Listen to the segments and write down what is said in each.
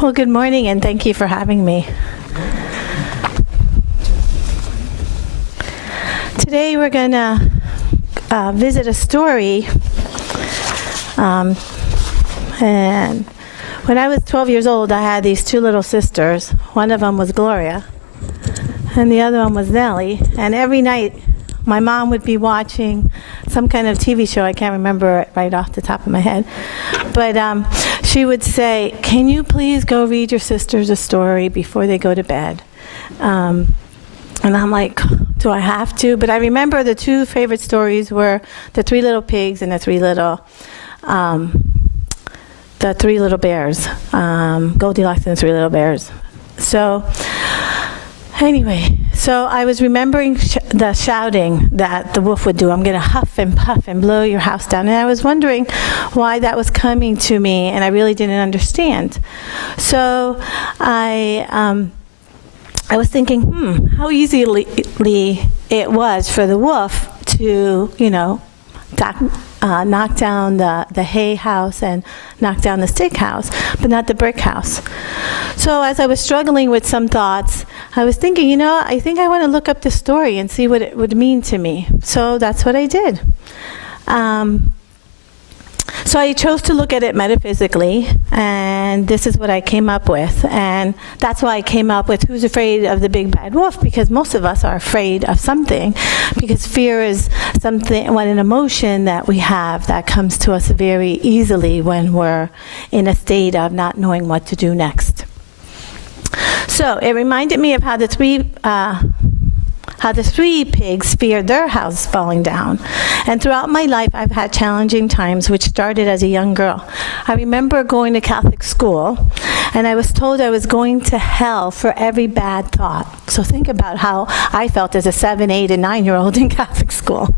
Well, good morning, and thank you for having me. Today we're going to visit a story. And when I was 12 years old, I had these two little sisters. One of them was Gloria, and the other one was Nellie. And every night, my mom would be watching some kind of TV show. I can't remember it right off the top of my head. But she would say, "Can you please go read your sisters a story before they go to bed?" And I'm like, do I have to? But I remember the two favorite stories were The Three Little Pigs and The Three Little Bears. Goldilocks and the Three Little Bears. So anyway, so I was remembering the shouting that the wolf would do. "I'm going to huff and puff and blow your house down." And I was wondering why that was coming to me, and I really didn't understand. So I was thinking, how easily it was for the wolf to, knock down the hay house and knock down the stick house, but not the brick house. So as I was struggling with some thoughts, I was thinking, I think I want to look up the story and see what it would mean to me. So that's what I did. So I chose to look at it metaphysically, and this is what I came up with. And that's why I came up with Who's Afraid of the Big Bad Wolf, because most of us are afraid of something, because fear is an emotion that we have that comes to us very easily when we're in a state of not knowing what to do next. So it reminded me of how the three pigs feared their house falling down. And throughout my life, I've had challenging times, which started as a young girl. I remember going to Catholic school, and I was told I was going to hell for every bad thought. So think about how I felt as a 7, 8, and 9-year-old in Catholic school.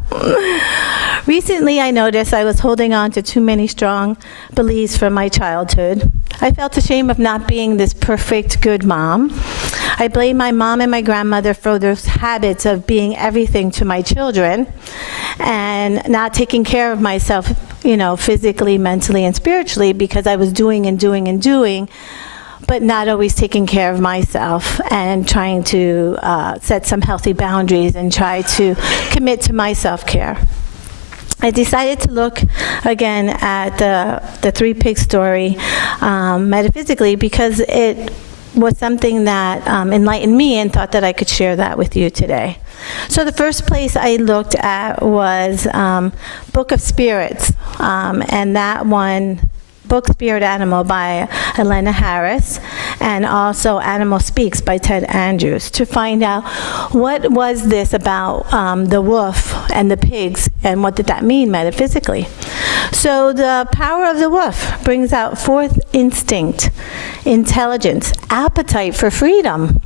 Recently, I noticed I was holding on to too many strong beliefs from my childhood. I felt ashamed of not being this perfect, good mom. I blame my mom and my grandmother for those habits of being everything to my children and not taking care of myself, physically, mentally, and spiritually, because I was doing and doing and doing, but not always taking care of myself and trying to set some healthy boundaries and try to commit to my self-care. I decided to look again at the Three Pigs story metaphysically, because it was something that enlightened me, and thought that I could share that with you today. So the first place I looked at was Book of Spirits, and that one, book Spirit Animal by Elena Harris, and also Animal Speaks by Ted Andrews, to find out what was this about the wolf and the pigs, and what did that mean metaphysically. So the power of the wolf brings out fourth instinct, intelligence, appetite for freedom,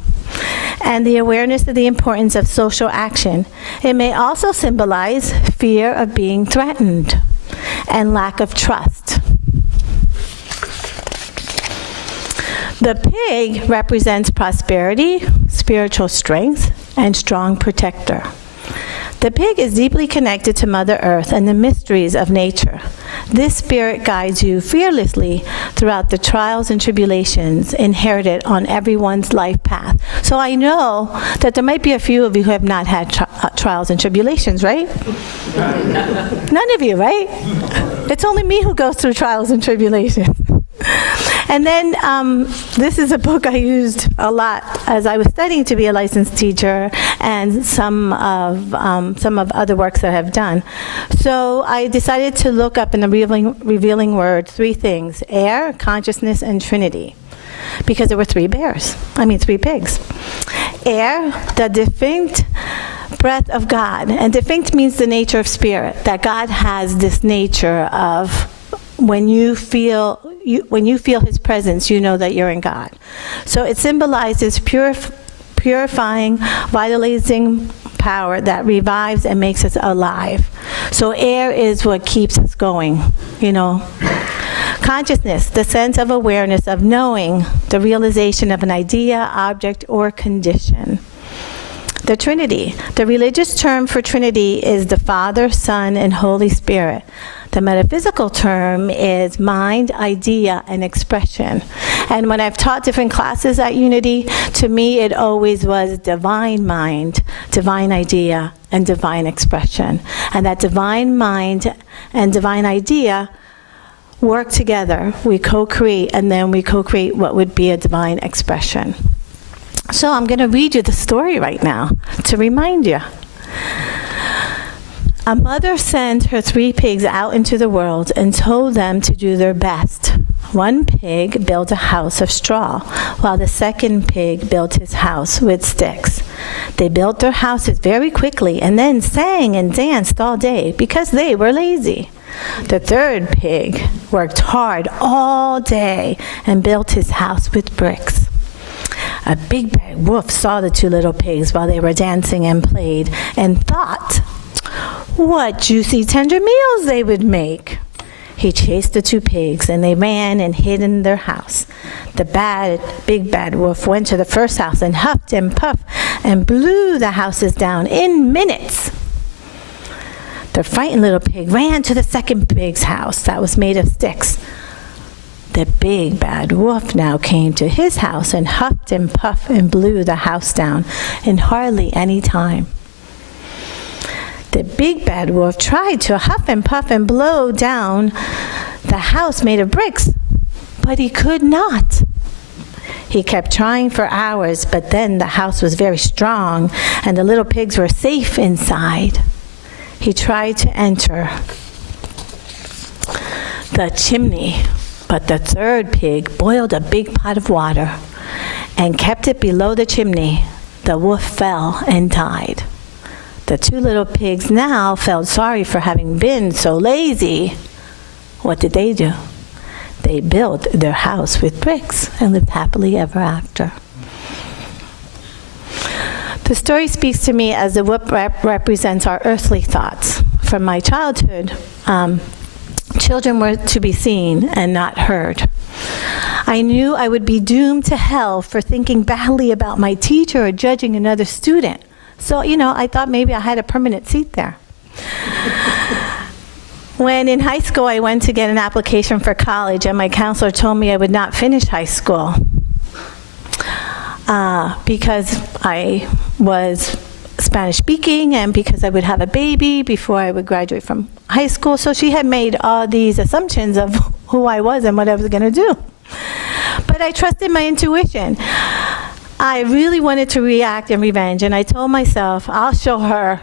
and the awareness of the importance of social action. It may also symbolize fear of being threatened and lack of trust. The pig represents prosperity, spiritual strength, and strong protector. The pig is deeply connected to Mother Earth and the mysteries of nature. This spirit guides you fearlessly throughout the trials and tribulations inherited on everyone's life path. So I know that there might be a few of you who have not had trials and tribulations, right? None of you, right? It's only me who goes through trials and tribulations. And then this is a book I used a lot as I was studying to be a licensed teacher, and some of other works that I've done. So I decided to look up in the revealing word three things: air, consciousness, and Trinity, because there were three pigs. Air, the distinct breath of God, and distinct means the nature of spirit, that God has this nature of when you feel his presence, you know that you're in God. So it symbolizes purifying, vitalizing power that revives and makes us alive. So air is what keeps us going, Consciousness, the sense of awareness of knowing, the realization of an idea, object, or condition. The Trinity, the religious term for Trinity is the Father, Son, and Holy Spirit. The metaphysical term is mind, idea, and expression. And when I've taught different classes at Unity, to me it always was divine mind, divine idea, and divine expression. And that divine mind and divine idea work together. We co-create, and then we co-create what would be a divine expression. So I'm going to read you the story right now to remind you. A mother sent her 3 pigs out into the world and told them to do their best. One pig built a house of straw, while the second pig built his house with sticks. They built their houses very quickly and then sang and danced all day because they were lazy. The third pig worked hard all day and built his house with bricks. A big bad wolf saw the 2 little pigs while they were dancing and played and thought, what juicy, tender meals they would make. He chased the 2 pigs, and they ran and hid in their house. The big bad wolf went to the first house and huffed and puffed and blew the houses down in minutes. The frightened little pig ran to the second pig's house that was made of sticks. The big bad wolf now came to his house and huffed and puffed and blew the house down in hardly any time. The big bad wolf tried to huff and puff and blow down the house made of bricks, but he could not. He kept trying for hours, but then the house was very strong and the little pigs were safe inside. He tried to enter the chimney, but the third pig boiled a big pot of water and kept it below the chimney. The wolf fell and died. The 2 little pigs now felt sorry for having been so lazy. What did they do? They built their house with bricks and lived happily ever after. The story speaks to me as the wolf represents our earthly thoughts. From my childhood, children were to be seen and not heard. I knew I would be doomed to hell for thinking badly about my teacher or judging another student. So, I thought maybe I had a permanent seat there. When in high school, I went to get an application for college, and my counselor told me I would not finish high school because I was Spanish speaking and because I would have a baby before I would graduate from high school. So she had made all these assumptions of who I was and what I was going to do. But I trusted my intuition. I really wanted to react in revenge, and I told myself, I'll show her,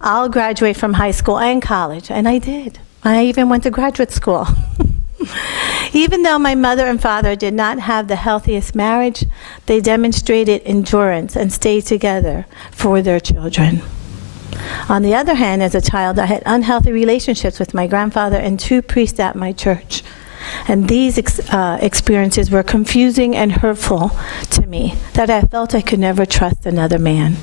I'll graduate from high school and college, and I did. I even went to graduate school. Even though my mother and father did not have the healthiest marriage, they demonstrated endurance and stayed together for their children. On the other hand, as a child, I had unhealthy relationships with my grandfather and 2 priests at my church. And these experiences were confusing and hurtful to me, that I felt I could never trust another man.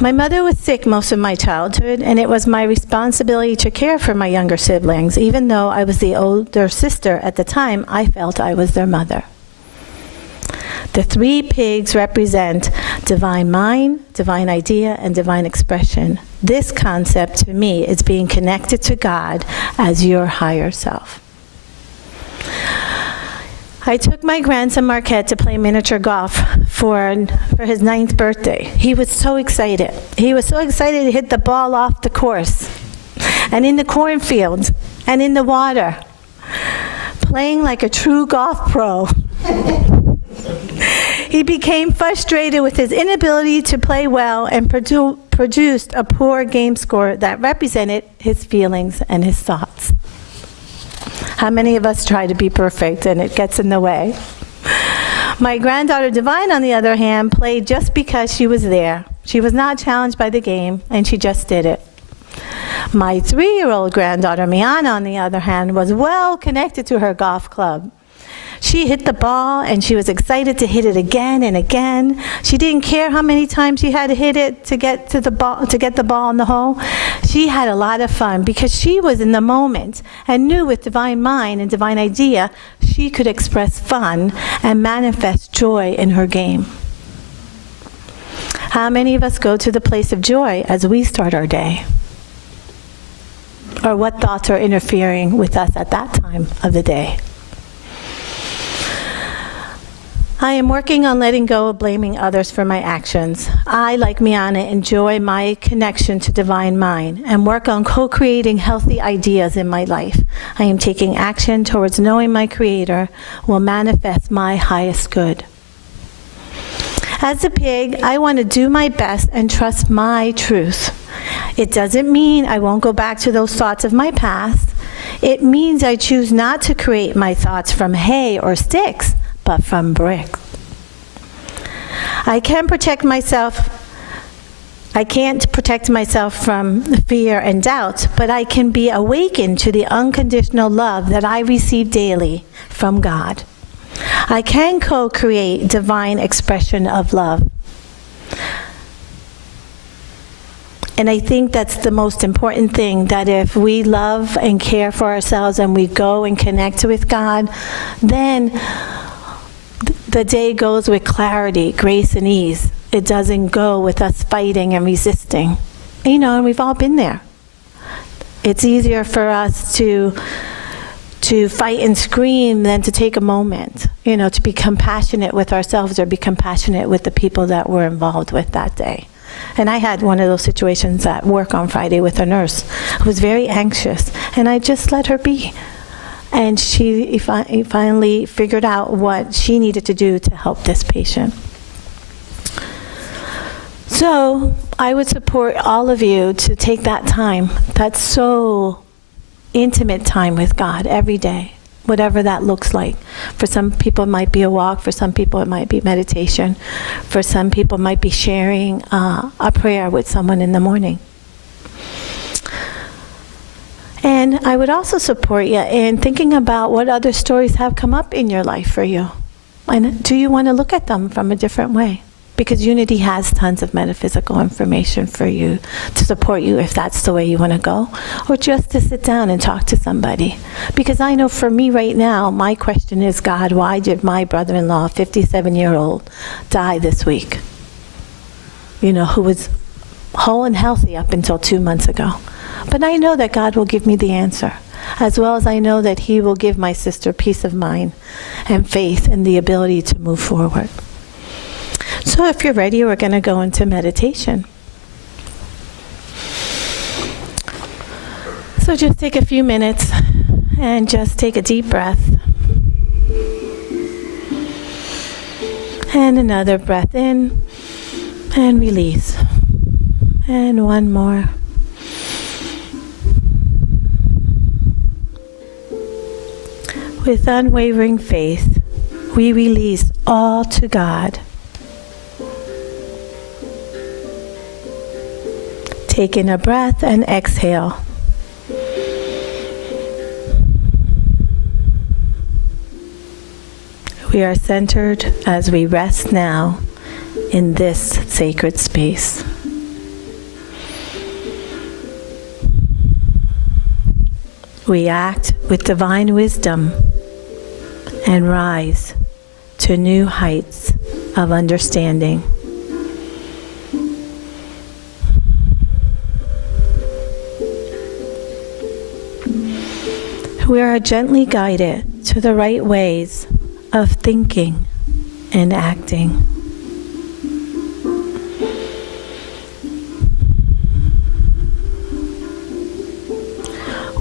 My mother was sick most of my childhood, and it was my responsibility to care for my younger siblings. Even though I was the older sister at the time, I felt I was their mother. The 3 pigs represent divine mind, divine idea, and divine expression. This concept to me is being connected to God as your higher self. I took my grandson Marquette to play miniature golf for his 9th birthday. He was so excited. He was so excited to hit the ball off the course and in the cornfield and in the water, playing like a true golf pro. He became frustrated with his inability to play well and produced a poor game score that represented his feelings and his thoughts. How many of us try to be perfect and it gets in the way? My granddaughter Divine, on the other hand, played just because she was there. She was not challenged by the game, and she just did it. My 3-year-old granddaughter Miana, on the other hand, was well connected to her golf club. She hit the ball, and she was excited to hit it again and again. She didn't care how many times she had to hit it to get the ball in the hole. She had a lot of fun because she was in the moment and knew with divine mind and divine idea she could express fun and manifest joy in her game. How many of us go to the place of joy as we start our day? or what thoughts are interfering with us at that time of the day. I am working on letting go of blaming others for my actions. I, like Miana, enjoy my connection to Divine Mind and work on co-creating healthy ideas in my life. I am taking action towards knowing my Creator will manifest my highest good. As a pig, I want to do my best and trust my truth. It doesn't mean I won't go back to those thoughts of my past. It means I choose not to create my thoughts from hay or sticks, but from bricks. I can't protect myself from fear and doubt, but I can be awakened to the unconditional love that I receive daily from God. I can co-create divine expression of love. And I think that's the most important thing, that if we love and care for ourselves and we go and connect with God, then the day goes with clarity, grace, and ease. It doesn't go with us fighting and resisting. And we've all been there. It's easier for us to fight and scream than to take a moment, to be compassionate with ourselves or be compassionate with the people that we're involved with that day. And I had one of those situations at work on Friday with a nurse who was very anxious, and I just let her be. And she finally figured out what she needed to do to help this patient. So I would support all of you to take that time, that so intimate time with God every day, whatever that looks like. For some people it might be a walk, for some people it might be meditation, for some people it might be sharing a prayer with someone in the morning. And I would also support you in thinking about what other stories have come up in your life for you. And do you want to look at them from a different way? Because Unity has tons of metaphysical information for you to support you if that's the way you want to go. Or just to sit down and talk to somebody. Because I know for me right now, my question is, God, why did my brother-in-law, 57-year-old, die this week? Who was whole and healthy up until 2 months ago. But I know that God will give me the answer, as well as I know that He will give my sister peace of mind and faith and the ability to move forward. So if you're ready, we're going to go into meditation. So just take a few minutes and just take a deep breath. And another breath in and release. And one more. With unwavering faith, we release all to God. Take in a breath and exhale. We are centered as we rest now in this sacred space. We act with divine wisdom and rise to new heights of understanding. We are gently guided to the right ways of thinking and acting.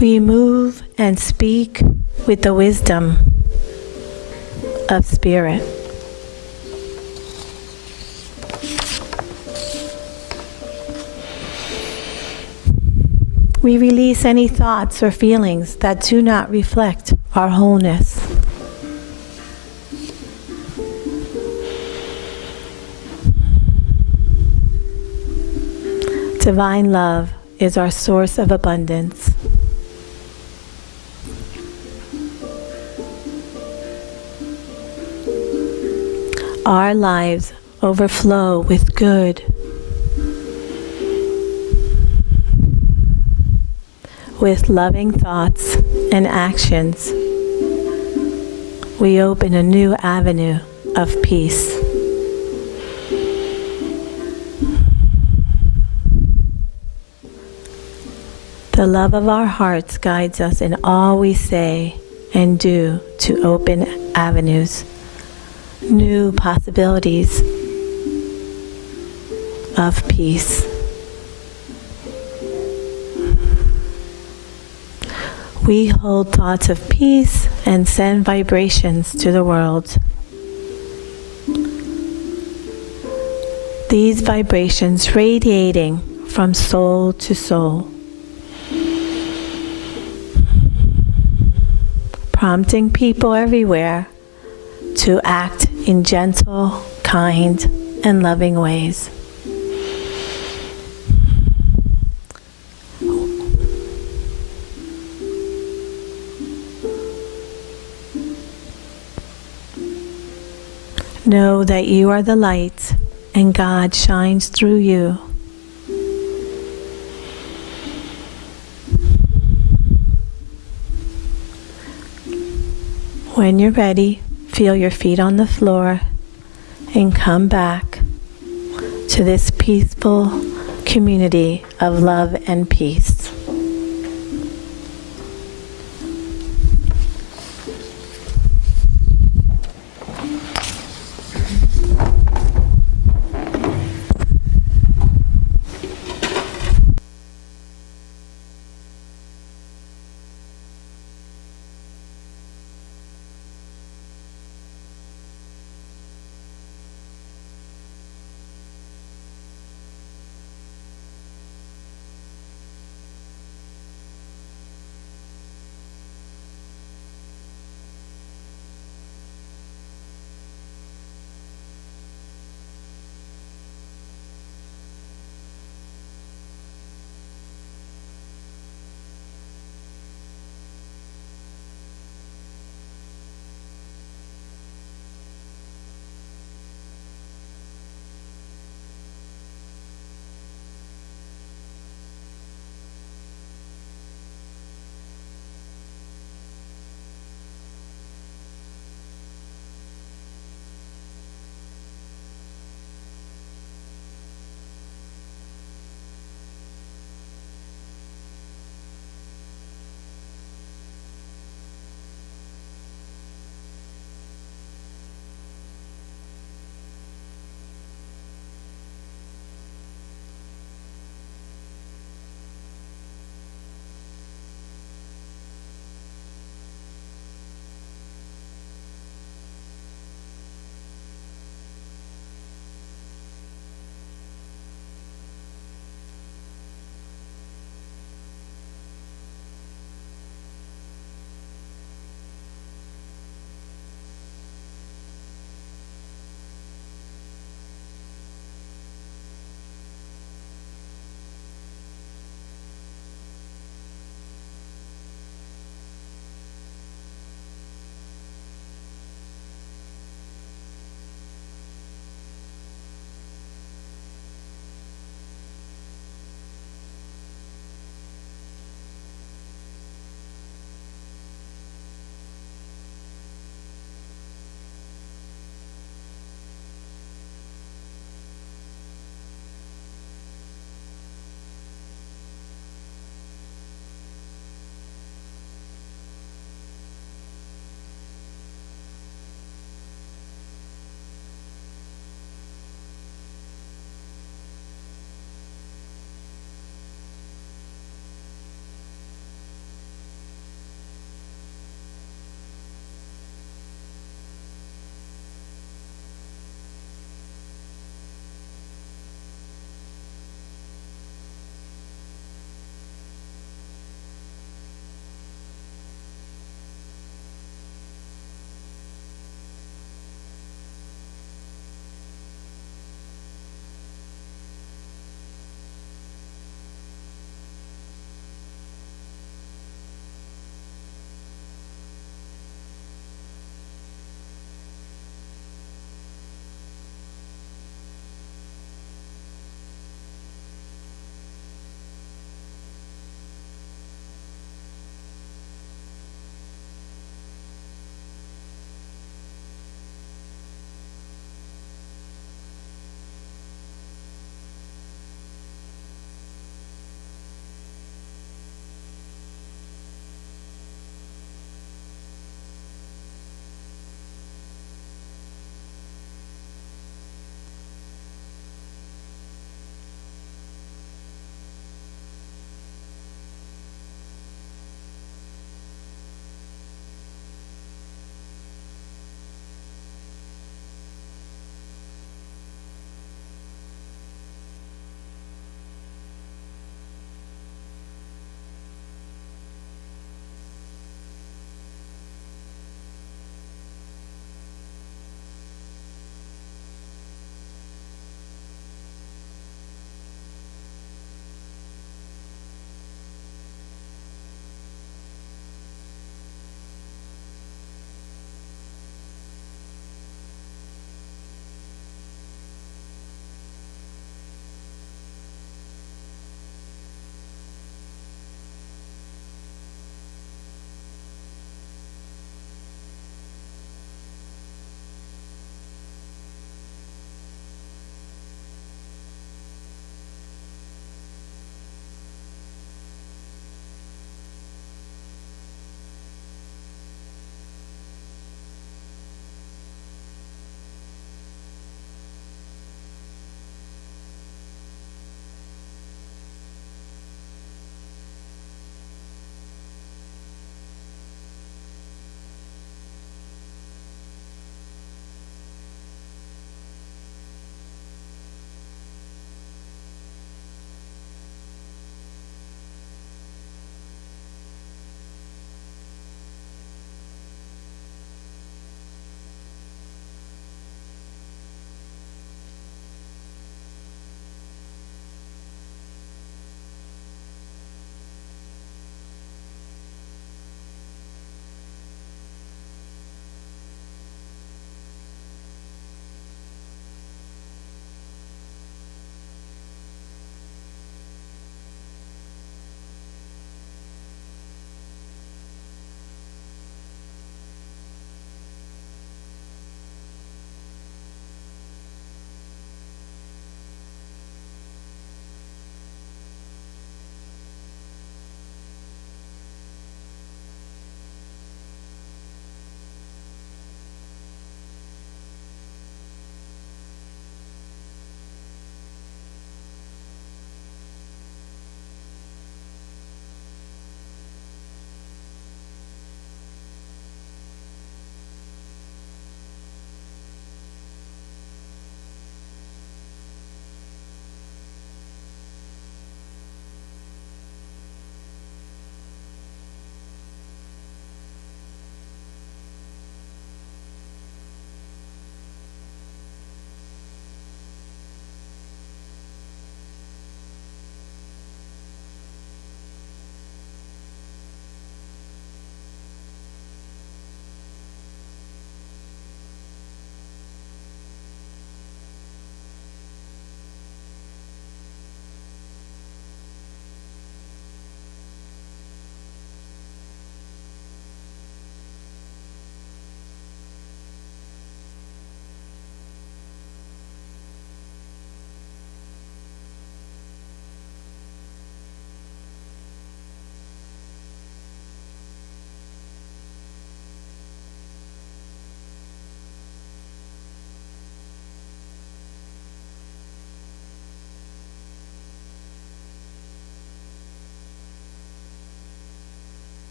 We move and speak with the wisdom of Spirit. We release any thoughts or feelings that do not reflect our wholeness. Divine love is our source of abundance. Our lives overflow with good. With loving thoughts and actions, we open a new avenue of peace. The love of our hearts guides us in all we say and do to open avenues, new possibilities of peace. We hold thoughts of peace and send vibrations to the world. These vibrations radiating from soul to soul, prompting people everywhere to act in gentle, kind, and loving ways. Know that you are the light and God shines through you. When you're ready, feel your feet on the floor and come back to this peaceful community of love and peace.